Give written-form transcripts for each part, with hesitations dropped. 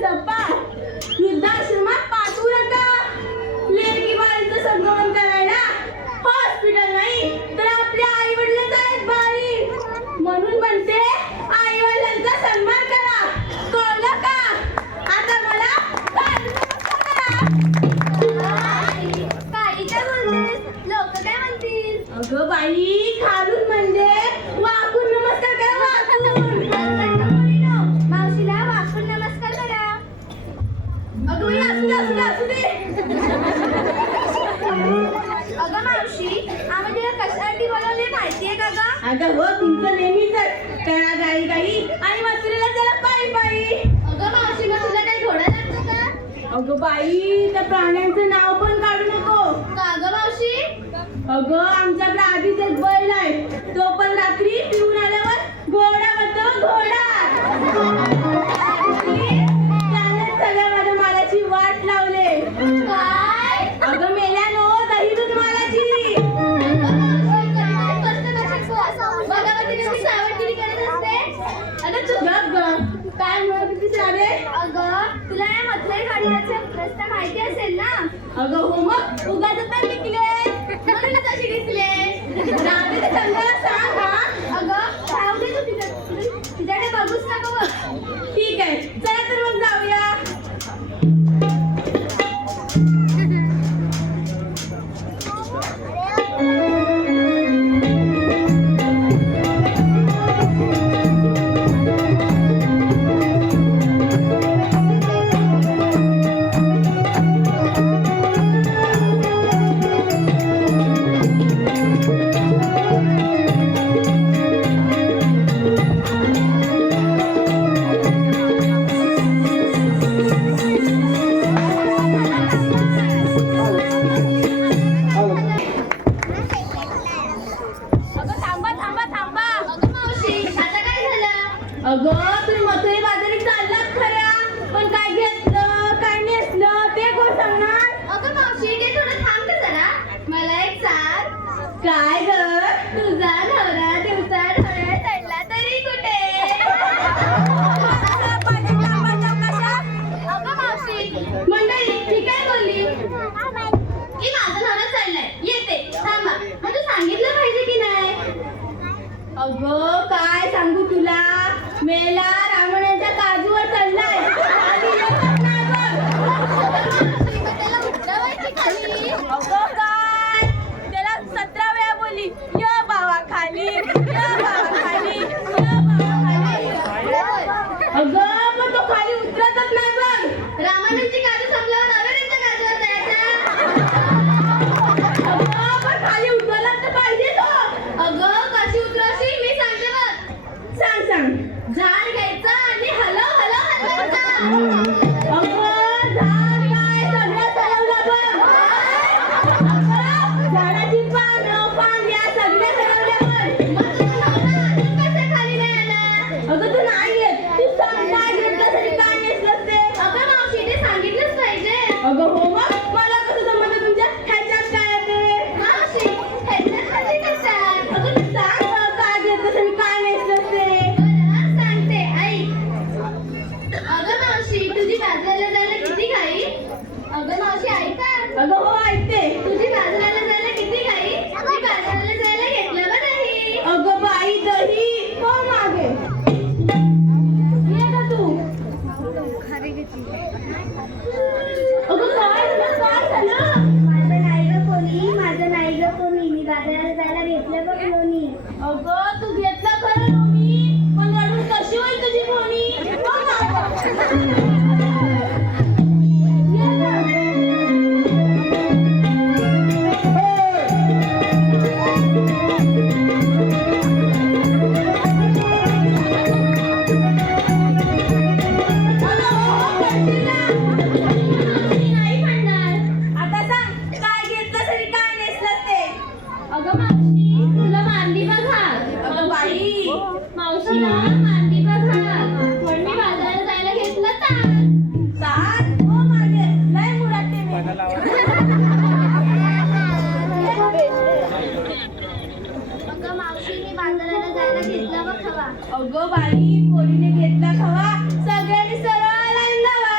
जपा. वृद्धाश्रमात पाठवू नका. लेकी बाळांचं संगोपन करायला हॉस्पिटल नाही तर आपल्या आई वडिलांचा आहेत बाई. म्हणून म्हणते आई वडिलांचा सन्मान करा. कळलं का? आता मला काही काय म्हणतेस? लोक काय म्हणतील? अगं बाई, खालून म्हणजे वाकून नमस्कार करा. वाकून. मावशीला वाकून नमस्कार करा. अगं बाई, असू दे. अगं मावशी, आम्ही तिला कशासाठी बोलवले माहितीये का ग? अगं हो, तुमचं नेहमीच करा गाई आणि मथुरेला त्याला पायी. अगं मावशी, मग तुला काही घोडा लागतो का? अगं बाई, त्या प्राण्यांचं नाव पण काढू नको. का ग मावशी? अगं आमच्याकडे आधीच एक बैल आहे. तो पण रात्री पिऊन आल्यावर घोडा म्हणतो, घोडा. त्याने सगळ्या माझ्या मालाची वाट लावले. काय? अगं मेल्यानो, दही दूध मालाची. भगवतीने सावधगिरी करत असते. अगं तू गप ग. काय म्हणत होतीस राधे? अगं तुला या मथुरा गाडीचा रस्ता माहिती असेल ना? अगं हो, मग उगाच नाही निघले म्हणून तशी दिसले. राधे, ते समजायला सांग हा. अगं राहू दे, तू तिच्याकडे बघूच नको बघ. ठीक आहे, चला तर मग जाऊया. अगं तुम्ही मथुरे बाजारी चाललात खऱ्या, पण काय घेतलं काय नेसलं ते कोण सांगणार? अगं मावशी, ते थोडं थांब का जरा. मला एक सांग, काय ग? तुझा नवरा दिवसा डोळ्यात चढला तरी कुठे? अगं मावशी, मंडळी ती काय बोलली? की माझा नवरा चढलाय, येते थांबा. म्हणजे सांगितलं पाहिजे की नाही? अगं काय सांगू तुला, मेला रावणाच्या काजूवर चढलाय. खाली येतच नाही बघ. त्याला उतरवायची खाली. अगं काय, त्याला 17 वेळा बोलली, य बाबा खाली, य बाबा खाली, य बाबा खाली. अगं पण तो खाली उतरतच नाही बघ. रामानंदची काजू संपल्यावर नवऱ्याच्या काजूवर जायचा. अगं पण खाली उतरला तर पाहिजे तो. अगं कशी उतरवशील मी सांगते बघ. सांग. झाड घ्यायचं आणि हलवायचं. अगं झाड काय, सगळं ठरवलं बघ. अगं झाडाची पांद्या सगळ्या ठरवल्या बघ. मग तुझा नवरा अजून कसा खाली नाही आला? अगं तू नाही येत, तू सांग काय घेतलं तरी काय नेसलं ते. अगं मावशी, ते सांगितलंच पाहिजे. अगं हो, मग मला कसं जमतं तुमच्या ह्याच्यात काय आहे ते? मावशी, ह्याच्यात खाली कशात? अगं तू सांग बघ, काय घेतलं तरी काय नेसलं ते. बरं, सांगते ऐक. अगं मावशी, तुझी बाजाराला जायला किती घाई? अगं मावशी ऐका. अगं हो, ऐकते. तुझी बाजाराला जायला किती घाई? मी बाजाराला जायला घेतलं बरं नाही. अगं बाई, दही हो मागे ये का तू. अगं काय झालं? माझं नाही ग कोणी. मी बाजाराला जायला घेतलं बघ लोणी. अगं तू घेतलं खरं लोणी, पण रडून कशी होईल तुझी लोणी? हो मागं. ये ना. नाही म्हणणार. आता सांग, काय घेतलं तरी काय नेसलं ते? अगं मावशी, तुला मांदी बघा. अगं बाई, मावशीला मांदी बघा. पण मी बाजाराला जायला घेतलं ताट. ताट हो मागे, लय मुराटे मी. अगं मावशी, मी बाजाराला जायला घेतला बघ खवा. अगं बाई, पोरीने घेतला खवा, सगळ्यांनी सरळ लाईन लावा.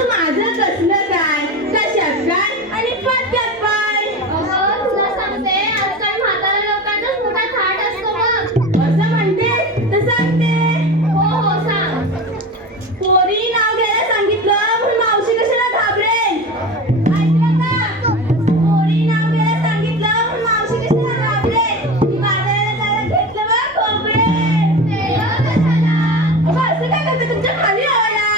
मग माझं कसलं काय, कशात काय आणि पत्त्यात पाय. अगं तुला सांगते आजकाल म्हाताऱ्या लोकांचाच मोठा थाट असतो बघ. असं म्हणते तर सांगते. हो हो सांग. पोरी नाव घ्यायला सांगितलं म्हणून मावशी कशाला घाबरेल. ऐकलं का? पोरी नाव घ्यायला सांगितलं म्हणून मावशी कशाला घाबरेल. मी बाजाराला जायला घेतलं बघ खोबरे. ते ग कशाला? अगं असं काय करते तुमच्या खाली लावायला.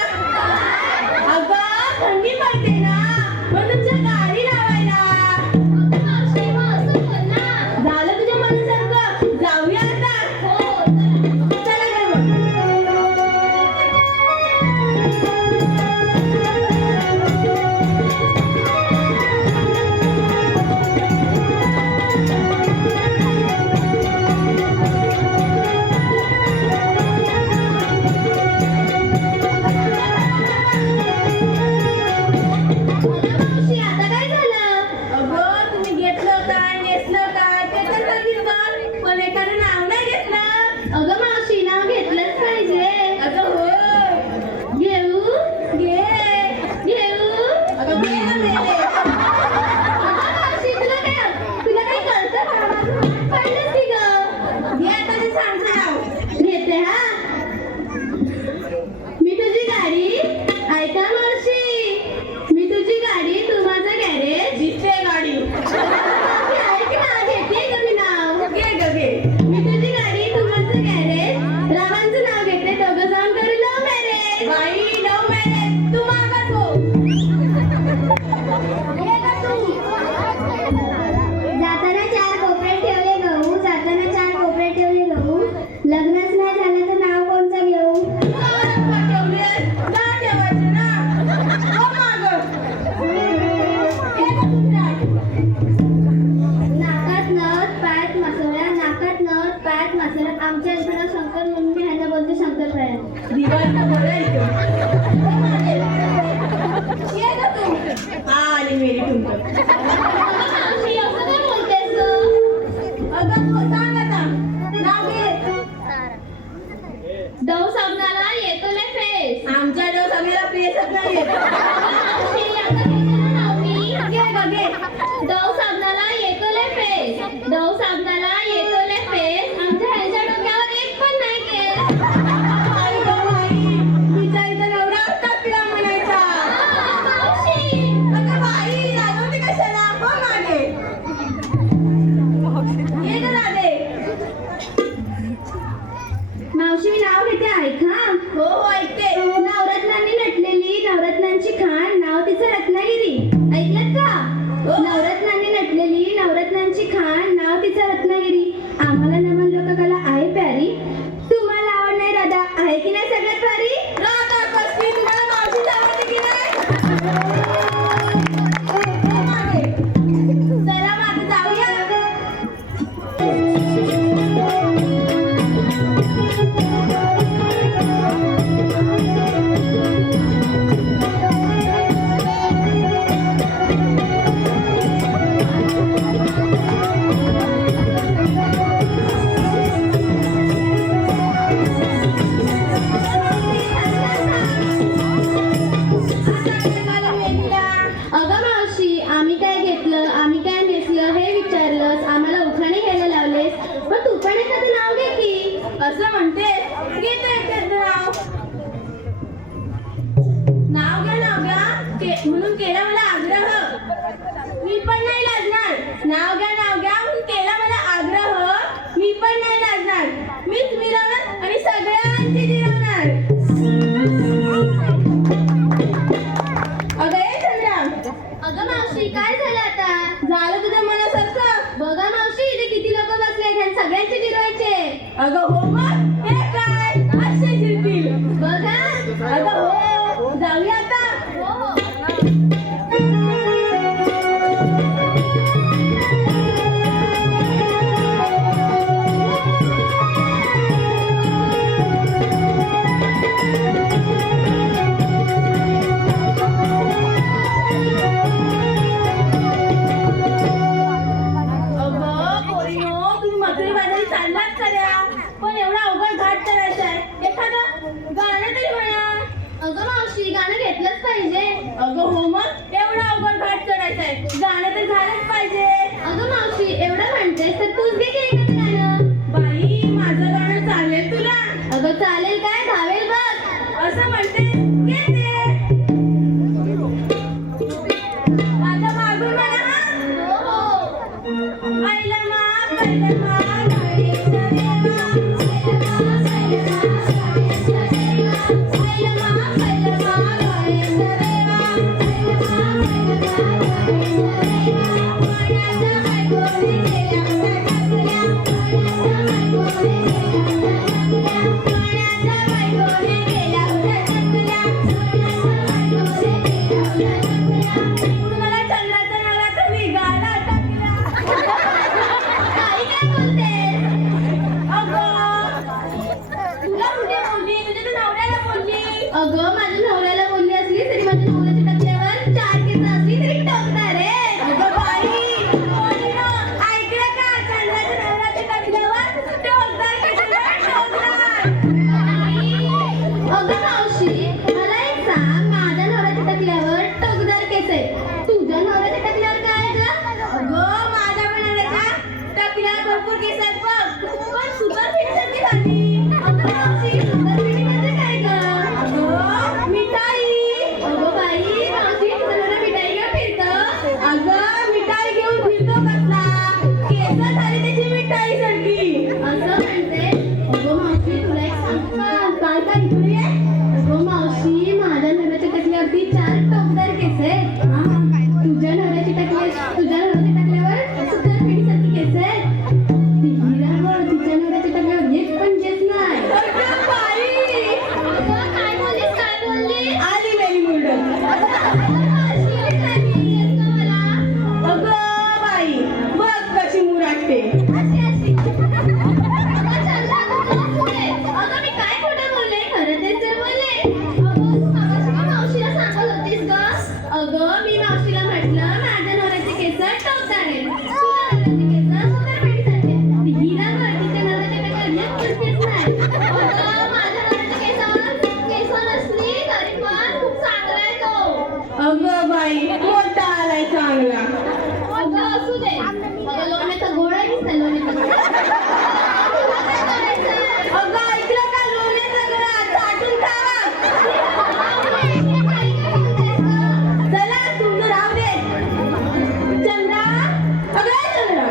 अगं थंडी पडते ना मग तुमच्या गाडी लावायला. अगं मावशी मग असं कर ना. झालं तुझ्या मनासारखं. जाऊया आता. हो चला. चला रे मग. अगं मावशी आता काय झालं? अगं तुम्ही घेतलं काय नेसलं काय ते तर सांगितलं पण एखादं नाव नाही घेतलं. अगं मावशी नाव घेतलंच पाहिजे. अगं हो. घेऊ घे. घेऊ. अगं घे ना मेले. अगं मावशी तुला काही कळतं का? पडलंच की गं. घे आता ते सांगते नाव. घेते हा. मी तुझी गाडी ऐका मावशी. मी तुझी गाडी तू माझं गॅरेज. जिथे गाडी. ऐक ना घेते का मी नाव. घे ग घे. मी तुझी गाडी तू माझं गॅरेज. रामांचं नाव घेते दोघं जाऊन करू लव्ह मॅरेज. बाई लव मॅरेज तू मागत हो. घे का तू. जाताना 4 कोपरे ठेवले गहू. जाताना 4 कोपरे ठेवले गहू. लग्नच नाही झालं तर नाव कोणचं घेऊ. ठेवले जा ठेवायचे ना. हो मागं. घे का तुमच्या. नाकात नथ पायात मसोळ्या. नाकात नथ पायात मसोळ्या. आमच्या इकडं शंकर म्हणून मी ह्यांना बोलते शंकरपाळ्या. दिवाळी तर बरं आहे इथं. हो मागे. घे का तू. हा आली मेरी तुमचं. मावशी असं काय बोलतेस गं? अगं तू सांग आता. नाव घे. डव साबणाला येतो लय फेस. आमच्या डो सगळ्याला पेसत नाही येत. मावशी आता घेते ना नाव मी. घे ग घे. डव साबणाला येतो लय फेस. डव साबणाला येतो लय फेस. आमच्या ह्यांच्या डोक्यावर एक पण नाही केस. आई गं बाई. तिचा इथं नवरा टाकला म्हणायचा. मावशी अगं बाई रागवते कशाला. हो मागे. घे ग राधे. मावशी मी नाव घेते ऐका. हो हो ऐकते. नवरत्नांनी नटलेली नवरत्नांची खाण. नाव तिचं रत्नागिरी. ऐकलत का? हो. नवरत्नांनी नटलेली नवरत्नांची खाण. नाव तिचं रत्नागिरी. आम्हाला नमन लोककला आहे प्यारी. तुम्हाला आवड नाही राधा आहे की नाही सगळ्यात भारी. राधा कसली तुम्हाला मावशीच आवडते की नाही. हो मागे. चला मग आता जाऊया. अगं मावशी आम्ही काय घेतलं आम्ही काय नेसलं हे विचारलंस. आम्हाला उखाणे घ्यायला लावलेस. मग तू पण एखादं नाव घे की. असं म्हणते घेते एखादं नाव. नाव घ्या म्हणून केला मला आग्रह. मी पण नाही लाजणार. नाव घ्या म्हणून केला मला आग्रह. मी पण नाही लाजणार. मीच मिरवणार आणि सगळ्यांची जिरवणार. अगं ए चंद्रा. अगं मावशी काय झालं आता. झालं तुझ्या मनासारखं. बघा मावशी इथे किती लोक बसले आहेत. सगळ्यांचे जिरवायचे. अगं हो मग हे काय असे जिरतील. बघा. अगं हो जाऊया आता. हो हो. अगं मावशी गाणं घेतलंच पाहिजे. अगं हो मग एवढा अवघड घाट चढायचंय, गाणं तर घालच पाहिजे. अगं मावशी एवढं म्हणतेस तर तूच घे की एखादं गाणं. बाई माझं गाणं चालेल तुला? अगं चालेल काय धावेल बघ. असं म्हणते घेते. आता मागून म्हणा हा. हो हो. पहिलं मा गणेश देवा. मला चंद्राचा नवरा निघाला टाकला. आई काय बोलतेस? अगं तुला कुठे बोलली? तुझ्या तर नवऱ्याला बोलली. अगं माझ्या नवऱ्याला बोलली असली तरी माझ्या नवऱ्याच्या टकल्यावर 4 केस असली तरी टोकणार रे. अगं बाई पोरीनो, ऐकलं का? चंद्राच्या नवऱ्याच्या टाकल्यावर टोकदार कशाला टोकदार. अगं मावशी मला एक सांग, माझ्या नवऱ्याच्या टकल्यावर टोकदार केस आहे, तुझ्या नवऱ्याच्या टकल्यावर काय आहे गं? अगं माझ्या पण नवऱ्याच्या टाकल्यावर भरपूर केस आहेत बघ, पण सुपर फिटसाठी झाली. अगं मावशी सुंदरपिंडी म्हणजे काय गं? अगं मिठाई. अगं बाई मावशी तुझं नवरा मिठाई घेऊन फिरतं? अगं मिठाई घेऊन फिरतो कसला? केस झाली त्याची मिठाई सारखी. असं म्हणते. अगं मावशी तुला एक सांगू का? काय काय इकडे ये. अगं मावशी माझ्या नवऱ्याच्या टकल्यावरती 4 टोकदार केस आहेत. तुझ्या नवऱ्याच्या टकल्यावर सुंदरपिंडीसारखी केस आहेत. ती हिरावर तिच्या नवऱ्याच्या टकल्यावर एक पण केस नाही. अगं बाई अगं काय बोललीस काय बोललीस? आली मेरी मुलग. मावशी काय बोललीस का मला? अगं बाई बघ कशी मुराटते. अशी. अगं चंद्रा तू बोलते. अगं मी काय खोटं बोलले? खरं तेच तर बोलले. अगं तू मगाशी का मावशीला सांगत होतीस गं? अगं मी मावशीला म्हटलं माझ्या नवऱ्याचे केस टोकदार आहेत, तुझ्या नवऱ्याचे केस सुंदरपिंडीसारखे आहेत. ती हिरावर तिच्या नवऱ्याच्या टकल्यावर एक पण केस नाही. अगं माझ्या नवऱ्याच्या केस नसली तरी पण खूप चांगला आहे तो. अगं बाई मोठा आलाय चांगला. अगं असू दे. अगं लोण्याचा गोळा दिसला लोण्याचा गोळा. तुला काय करायचं? अगं ऐकलं का? लोण्याचा गळा चाटून खावा. चला तुमचं राहू दे. चंद्रा अगं ए चंद्रा,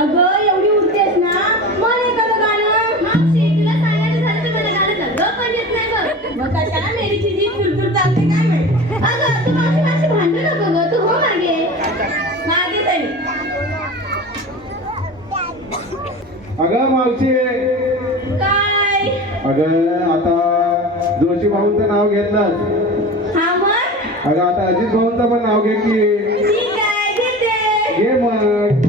अगं एवढी उठतेस ना, म्हण एखादं गाणं. मावशी तुला सांगायचं झालं तर मला गाणं सगळं पण येत नाही बघ. मग कशाला मेरी चिजी तुरतुर चालते काय माहित. अगं तू मावशी भांडू नको गं, तू हो मागे. मागे तरी अगं मावशी, काय. अगं आता जोशी भाऊंचं नाव घेतलं. हा मग अगं आता अजित भाऊंचं पण नाव घे की. ठीक आहे घेते. घे मग.